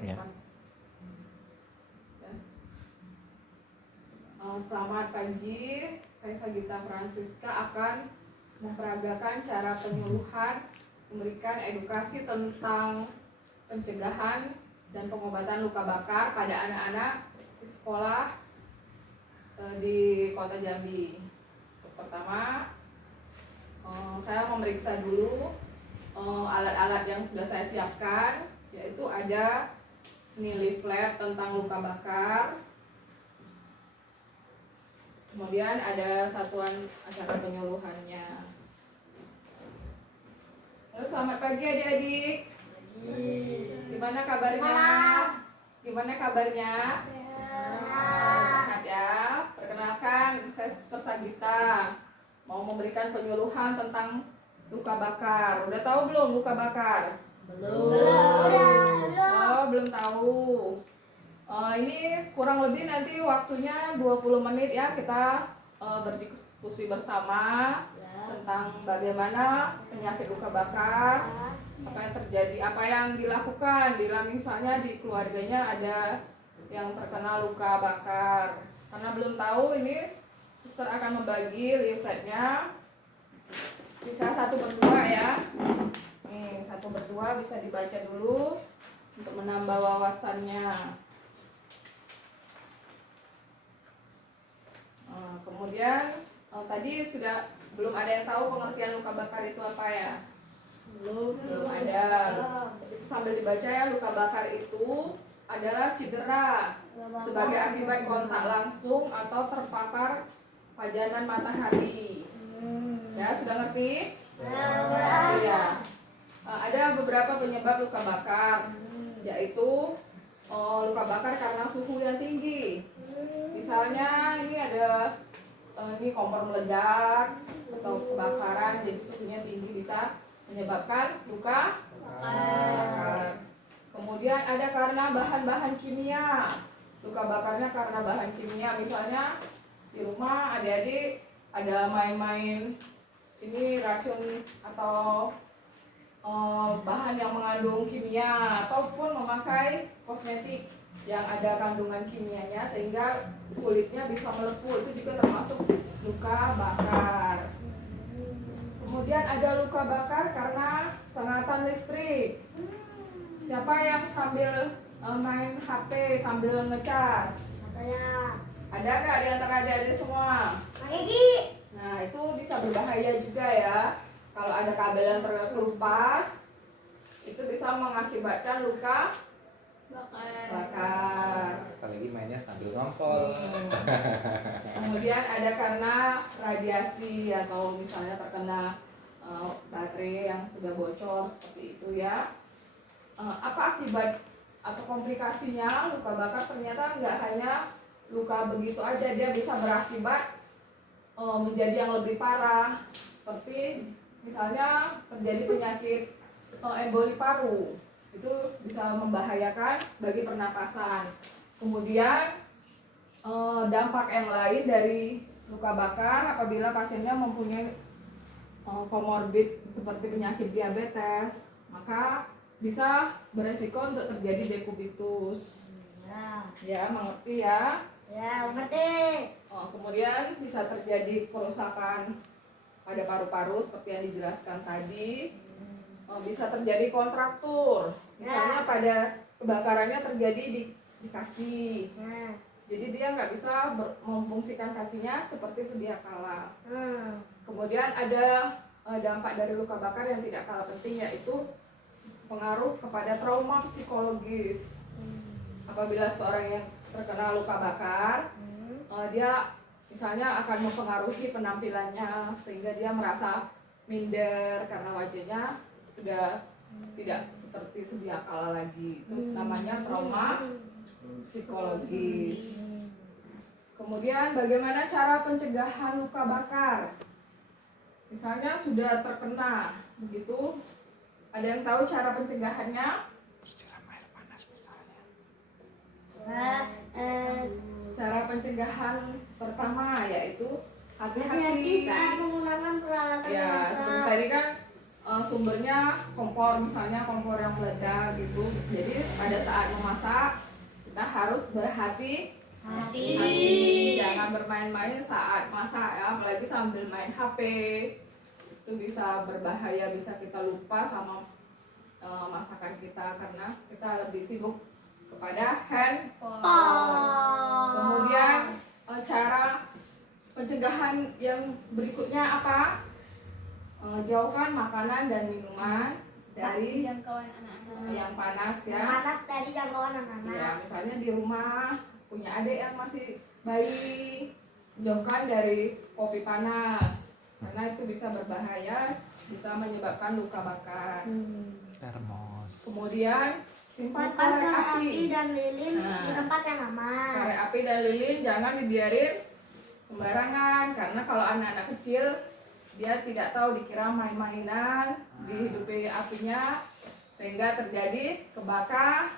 Ya. Selamat pagi, saya Sagita Francisca akan memperagakan cara penyuluhan, memberikan edukasi tentang pencegahan dan pengobatan luka bakar pada anak-anak di sekolah di Kota Jambi. Pertama, saya memeriksa dulu alat-alat yang sudah saya siapkan, yaitu ada ini leaflet tentang luka bakar. Kemudian ada satuan acara penyuluhannya. Halo, selamat pagi adik-adik. Gimana kabarnya? Gimana kabarnya? Sehat ya. Perkenalkan, saya Sister Sagita. Mau memberikan penyuluhan tentang luka bakar. Udah tahu belum luka bakar? Belum. Oh, belum tahu. Ini kurang lebih nanti waktunya 20 menit ya, kita berdiskusi bersama tentang bagaimana penyakit luka bakar, apa yang terjadi, apa yang dilakukan bila misalnya di keluarganya ada yang terkena luka bakar. Karena belum tahu, ini Suster akan membagi leafletnya, bisa 1/2 ya. Nih, 1/2 bisa dibaca dulu untuk menambah wawasannya. Kemudian tadi sudah belum ada yang tahu pengertian luka bakar itu apa ya? Belum ada. Sambil dibaca ya, luka bakar itu adalah cedera sebagai akibat kontak langsung atau terpapar pajanan matahari. Ya, sudah ngerti? Ya. Ada beberapa penyebab luka bakar, yaitu luka bakar karena suhu yang tinggi. Misalnya ini ada ini kompor meledak atau kebakaran, jadi suhunya tinggi bisa menyebabkan luka bakar. Kemudian ada karena bahan-bahan kimia. Luka bakarnya karena bahan kimia, misalnya di rumah adik-adik ada main-main ini racun atau bahan yang mengandung kimia, ataupun memakai kosmetik yang ada kandungan kimianya sehingga kulitnya bisa melepuh, itu juga termasuk luka bakar. Kemudian ada luka bakar karena sengatan listrik. Siapa yang sambil main HP sambil ngecas? Ada nggak di antara adik-adik semua? Nah, itu bisa berbahaya juga ya. Kalau ada kabel yang terkelupas, itu bisa mengakibatkan luka bakar. Apalagi mainnya sambil ngompol. Kemudian ada karena radiasi atau misalnya terkena baterai yang sudah bocor seperti itu ya. Apa akibat atau komplikasinya luka bakar? Ternyata nggak hanya luka begitu aja, dia bisa berakibat menjadi yang lebih parah, seperti misalnya terjadi penyakit emboli paru, itu bisa membahayakan bagi pernapasan. Kemudian dampak yang lain dari luka bakar apabila pasiennya mempunyai komorbid seperti penyakit diabetes, maka bisa beresiko untuk terjadi dekubitus. Ya, mengerti ya? Ya, mengerti. Kemudian bisa terjadi kerusakan pada paru-paru seperti yang dijelaskan tadi. Bisa terjadi kontraktur, misalnya pada kebakarannya terjadi di kaki. Jadi dia nggak bisa memfungsikan kakinya seperti sedia kala. Kemudian ada dampak dari luka bakar yang tidak kalah penting, yaitu pengaruh kepada trauma psikologis. Apabila seorang yang terkena luka bakar, dia misalnya akan mempengaruhi penampilannya sehingga dia merasa minder karena wajahnya sudah tidak seperti sedia kala lagi. Itu namanya trauma psikologis. Kemudian bagaimana cara pencegahan luka bakar? Misalnya sudah terkena begitu, ada yang tahu cara pencegahannya? Disiram air panas misalnya. Cara pencegahan pertama yaitu Hati-hati hati-hati saat menggunakan peralatan ya, memasak. seperti tadi kan sumbernya kompor, misalnya kompor yang meledak gitu. Jadi pada saat memasak kita harus berhati-hati, jangan bermain-main saat masak ya, apalagi sambil main HP. Itu bisa berbahaya, bisa kita lupa sama masakan kita karena kita lebih sibuk kepada handphone. Kemudian cara pencegahan yang berikutnya apa? Jauhkan makanan dan minuman dari jangkauan anak-anak. yang panas ya. Panas dari jangkauan anak-anak. Ya, misalnya di rumah punya adik yang masih bayi, jauhkan dari kopi panas karena itu bisa berbahaya, bisa menyebabkan luka bakar. Termos. Kemudian simpan Simpan korek api. dan lilin Nah. di tempat yang aman. Korek api dan lilin jangan dibiarin sembarangan karena kalau anak-anak kecil dia tidak tahu, dikira main-mainan, dihidupi apinya sehingga terjadi kebakaran.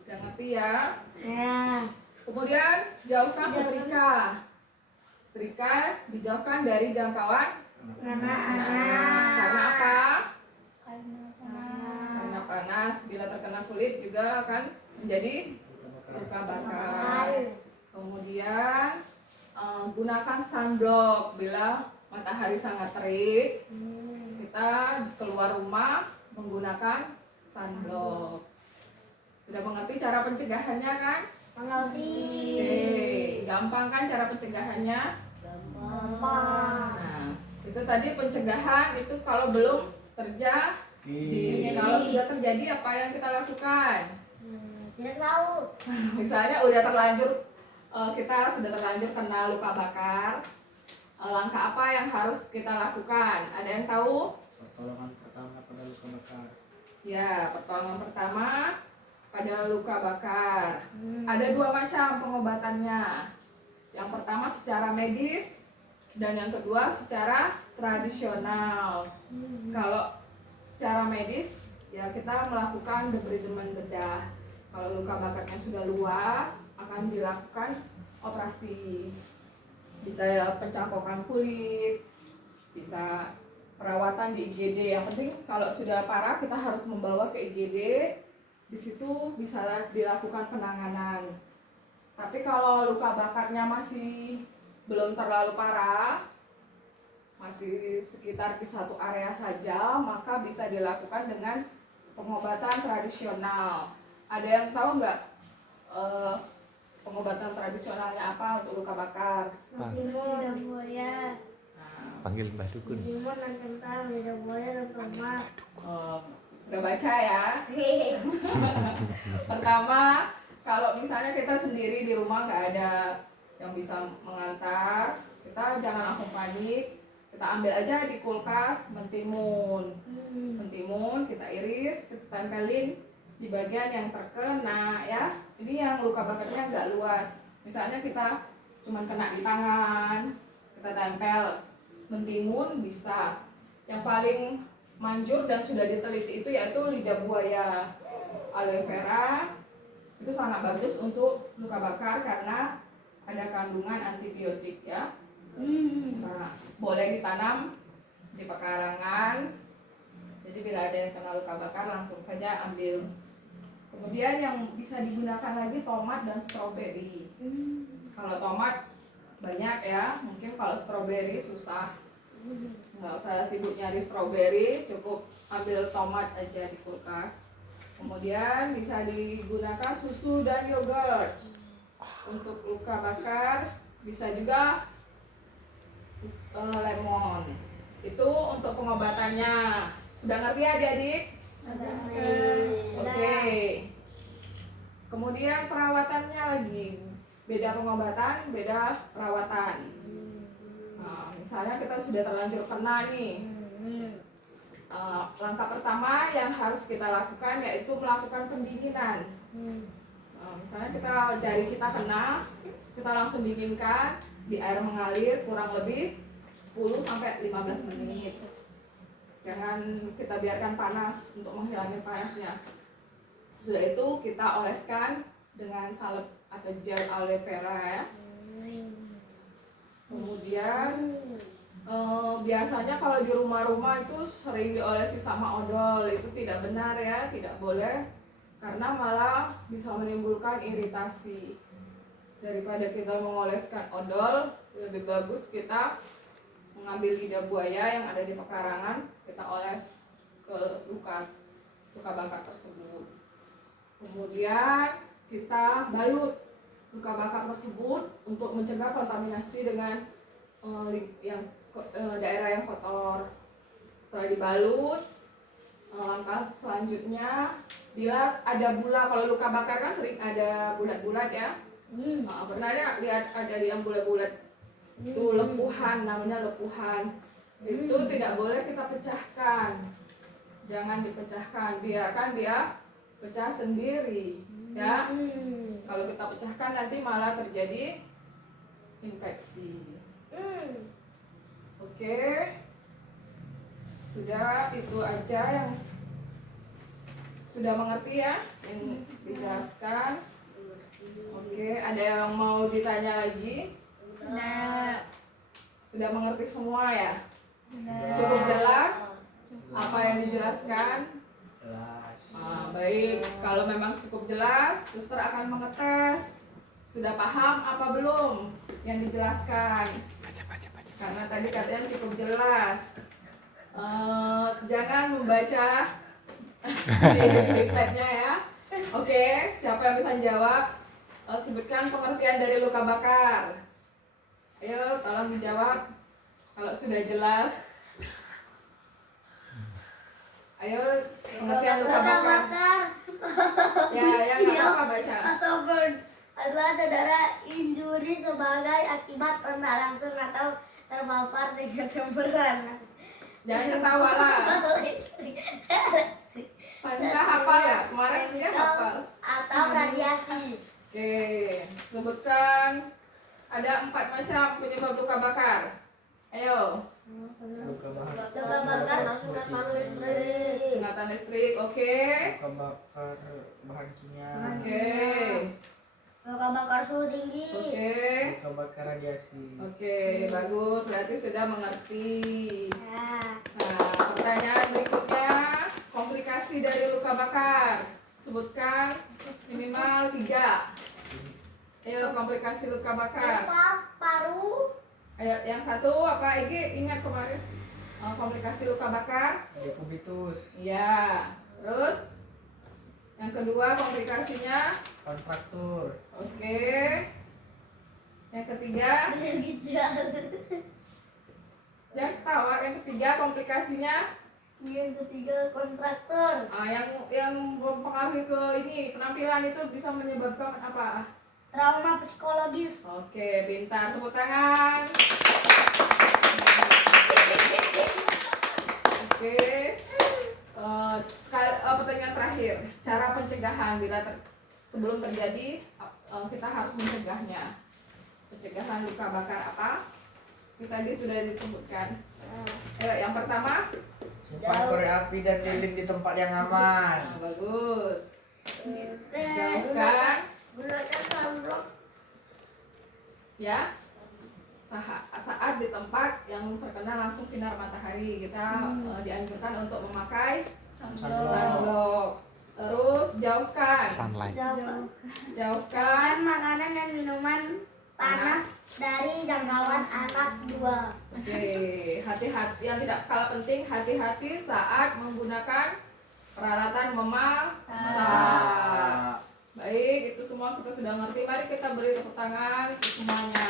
Udah ngerti ya? Ya. Kemudian jauhkan setrika. Setrika dijauhkan dari jangkauan Anak-anak. karena apa? Karena Karena panas, bila terkena kulit juga akan menjadi luka bakar. Kemudian gunakan sunblock bila matahari sangat terik. Kita keluar rumah menggunakan sunblock. Sudah mengerti cara pencegahannya kan? mengerti. Oke, gampang kan cara pencegahannya? Gampang. Nah, itu tadi pencegahan itu kalau belum terjadi. Kalau sudah terjadi apa yang kita lakukan? Tidak tahu. Misalnya udah terlanjur kita sudah terlanjur kena luka bakar, langkah apa yang harus kita lakukan? Ada yang tahu? Pertolongan pertama pada luka bakar. Ya, pertolongan pertama pada luka bakar. Ada dua macam pengobatannya. Yang pertama secara medis dan yang kedua secara tradisional. Kalau secara medis ya kita melakukan debridement bedah. Kalau luka bakarnya sudah luas akan dilakukan operasi. Bisa pencangkokan kulit, bisa perawatan di IGD. Yang penting kalau sudah parah kita harus membawa ke IGD. Di situ bisa dilakukan penanganan. Tapi kalau luka bakarnya masih belum terlalu parah, masih sekitar di satu area saja, maka bisa dilakukan dengan pengobatan tradisional. Ada yang tahu nggak pengobatan tradisionalnya apa untuk luka bakar? Lidah buaya. Nah, Panggil Mbah Dukun. Timun dan kentang, lidah buaya dan tomat. sudah baca ya. Pertama, kalau misalnya kita sendiri di rumah nggak ada yang bisa mengantar, kita jangan langsung panik. Kita ambil aja di kulkas mentimun. Mentimun kita iris, kita tempelin di bagian yang terkena ya. Ini yang luka bakarnya nggak luas. Misalnya kita cuman kena di tangan, kita tempel mentimun bisa. Yang paling manjur dan sudah diteliti itu yaitu lidah buaya. Aloe vera itu sangat bagus untuk luka bakar karena ada kandungan antibiotik ya. Sangat boleh ditanam di pekarangan. Jadi bila ada yang kena luka bakar langsung saja ambil. Kemudian yang bisa digunakan lagi tomat dan stroberi. Kalau tomat banyak ya, mungkin kalau stroberi susah. Nggak usah sibuk nyari stroberi, cukup ambil tomat aja di kulkas. Kemudian bisa digunakan susu dan yogurt untuk luka bakar. Bisa juga lemon. Itu untuk pengobatannya. Sudah ngerti adik-adik? Oke. Kemudian perawatannya lagi. Beda pengobatan, beda perawatan. Nah, misalnya kita sudah terlanjur kena nih. Langkah pertama yang harus kita lakukan yaitu melakukan pendinginan. Misalnya jari kita kena, kita langsung dinginkan di air mengalir kurang lebih 10-15 menit. Jangan kita biarkan panas untuk menghilangkan panasnya. Sesudah itu kita oleskan dengan salep atau gel aloe vera ya. Kemudian Biasanya kalau di rumah-rumah itu sering diolesi sama odol, itu tidak benar ya, tidak boleh, karena malah bisa menimbulkan iritasi. Daripada kita mengoleskan odol, lebih bagus kita mengambil lidah buaya yang ada di pekarangan, kita oles ke luka bakar tersebut. Kemudian kita balut luka bakar tersebut untuk mencegah kontaminasi dengan daerah yang kotor. Setelah dibalut, langkah selanjutnya, bila ada bulat, kalau luka bakar kan sering ada bulat-bulat ya. Pernah lihat ada yang bulat-bulat itu lepuhan, namanya lepuhan. Itu tidak boleh kita pecahkan, jangan dipecahkan, biarkan dia pecah sendiri ya. Kalau kita pecahkan nanti malah terjadi infeksi. Oke, sudah itu aja yang sudah mengerti ya, yang dijelaskan. Oke, ada yang mau ditanya lagi? Sudah mengerti semua ya? Cukup jelas apa yang dijelaskan? Jelas. Baik, kalau memang cukup jelas, suster akan mengetes. Sudah paham apa belum yang dijelaskan? Karena tadi katanya cukup jelas. Jangan membaca di iPad-nya ya. Oke, siapa yang bisa jawab? Sebutkan pengertian dari luka bakar. Ayo, tolong dijawab kalau sudah jelas. Ayo, pengertian luka bakar. Ya, yang nggak apa baca. Atau adalah saudara injuri sebagai akibat tidak langsung atau terpapar dengan sembarangan. Jangan ketawa lah. Panca hafal ya? Kemarin dia hafal. Atau radiasi. Oke, sebutkan ada 4 macam penyebab luka bakar. Ayo. Luka bakar. Luka bakar sengatan listrik. Sengatan listrik, oke. Luka bakar bahan kimia. Oke. Luka bakar suhu tinggi. Oke. Luka bakar radiasi. Oke, bagus. Berarti sudah mengerti. Nah, Nah, pertanyaan berikutnya, komplikasi dari luka bakar. Sebutkan minimal 3. Ayo, komplikasi luka bakar. dampak paru. Ayo, yang satu apa? Igi ingat kemarin? Komplikasi luka bakar. Dekubitus. Iya. Terus yang kedua komplikasinya. Kontraktur. Oke. Yang ketiga. Jangan ketawa. Yang ketiga komplikasinya. Yang ketiga kontraktor. Yang mempengaruhi ke ini penampilan itu bisa menyebabkan apa? Trauma psikologis. Oke, pintar. Tepuk tangan. Oke. Pertanyaan terakhir. Cara pencegahan bila sebelum terjadi kita harus mencegahnya. Pencegahan luka bakar apa? Itu tadi sudah disebutkan. Ayo, yang pertama. Simpan korek api dan lilin di tempat yang aman. Bagus. Jauhkan. Gunakan sunblock. Ya. Saat di tempat yang terkena langsung sinar matahari, kita dianjurkan untuk memakai sunblock. Terus jauhkan. Sunlight. Jauhkan Makanan dan minuman panas dari jangkauan anak 2. Oke, hati-hati, yang tidak kalah penting, hati-hati saat menggunakan peralatan memasak. Baik, itu semua kita sudah ngerti. Mari kita beri tepuk tangan untuk semuanya.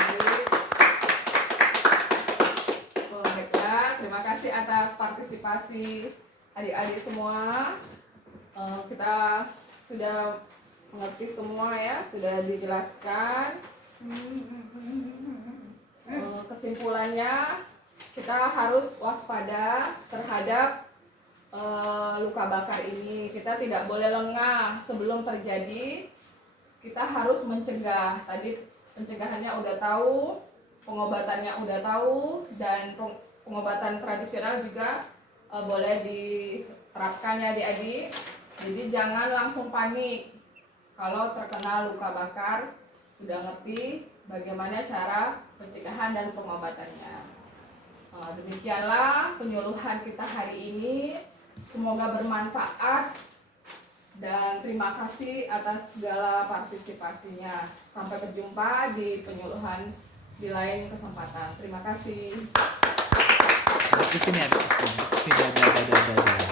Baik. Baiklah, terima kasih atas partisipasi adik-adik semua. Kita sudah mengerti semua ya, sudah dijelaskan. Kesimpulannya, kita harus waspada terhadap luka bakar ini. Kita tidak boleh lengah sebelum terjadi. Kita harus mencegah. Tadi pencegahannya udah tahu, pengobatannya udah tahu, dan pengobatan tradisional juga boleh diterapkan ya adik-adik. Jadi jangan langsung panik. Kalau terkena luka bakar, sudah ngerti, bagaimana cara pencegahan dan pengobatannya. Demikianlah penyuluhan kita hari ini. Semoga bermanfaat dan terima kasih atas segala partisipasinya. Sampai berjumpa di penyuluhan di lain kesempatan. Terima kasih. Di sini ada. Tidak ada.